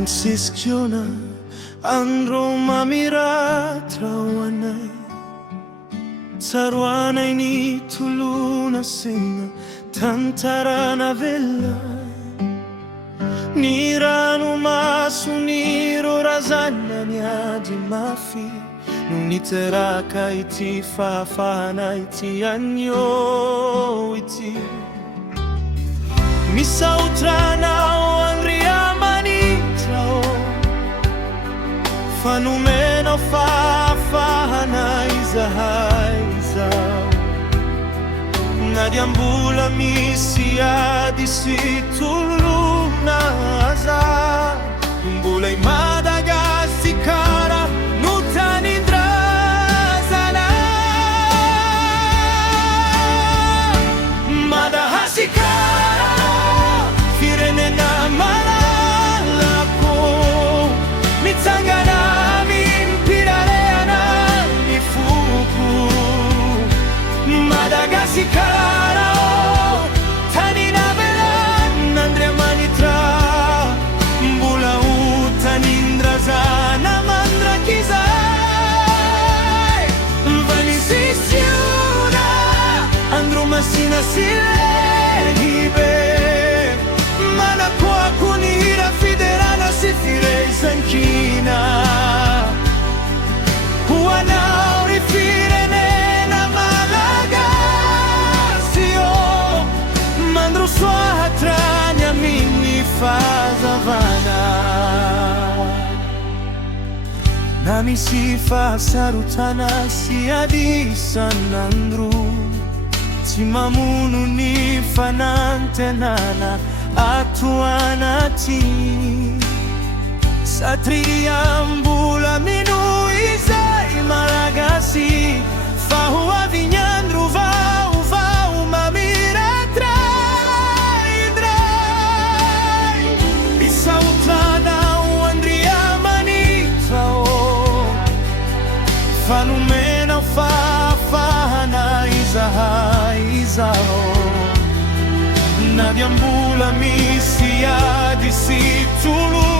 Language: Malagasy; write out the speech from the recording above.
Francisciona andro mamira trawanay Saruanay ni tuluna sinna tantarana velay Nirano masuniro razana niadi mafi Nuniteraka iti fafana iti anyo iti Misautrana o angriamanitra Fanumena fafana izahai Nadiambula misia di situluna aza Mbulay Madagassikara nutanindrazana Madagassikara firenena malalako Mitsangana minpirareana ifuku Madagassikara tanina velan andrea manitra mbula utanindrazana mandrakizay vanisisiuna andro masina silehibe manakoakunira fiderana sifireisankina huanauri firenena malagasio mandro soatrania mini fazavana nami si fa sarutana si adisanandru si mamunu ni fanantenana atuanati satriambula minu izai malagasi fahua vignandru vau mamira trai isautrana uandria manitrao fanumena fafana izao nadiambula misia di situlu